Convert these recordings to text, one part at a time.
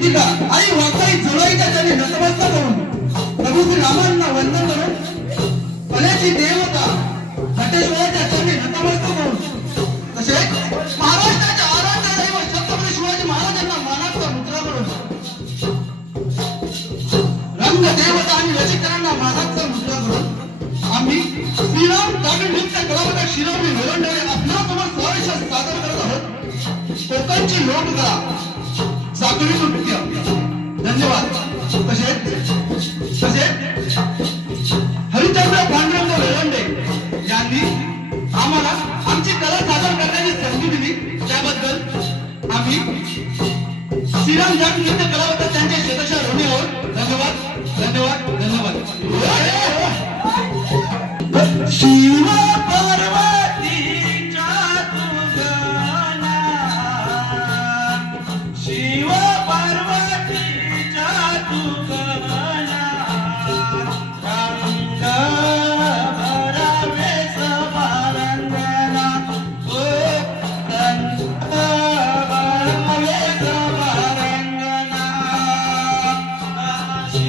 टीका आणि वाकई जुळाईच्या त्याने नतमस्तक करून. प्रभू श्री रामांना वंदन करून. कलेची देवता नटेश्वराच्या चरणी नतमस्तक करून. तसेच महाराष्ट्राच्या आराध्य दैवत छत्रपती शिवाजी महाराजांना मानाचा मुद्रा करून. रंग देवता आणि रसिकांना मानाचा मुद्रा करून आम्ही श्रीराम ग्रामीण नृत्य कलावंत शिरोमणी वेलंडरे आपल्यासमोर स्वाविष्ट सादर करत आहोत. कोकणची लोककला. सागरी नृत्य धन्यवाद. तसेच तसेच हरिचंद्र पांडुरंग वेलंडे यांनी आम्हाला आमची कला सादर करण्याची संधी दिली. त्याबद्दल आम्ही श्रीराम जाट नृत्य कलावंत त्यांच्या शेताच्या ऋणी आहोत. धन्यवाद. धन्यवाद. धन्यवाद. शिवा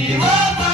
शिव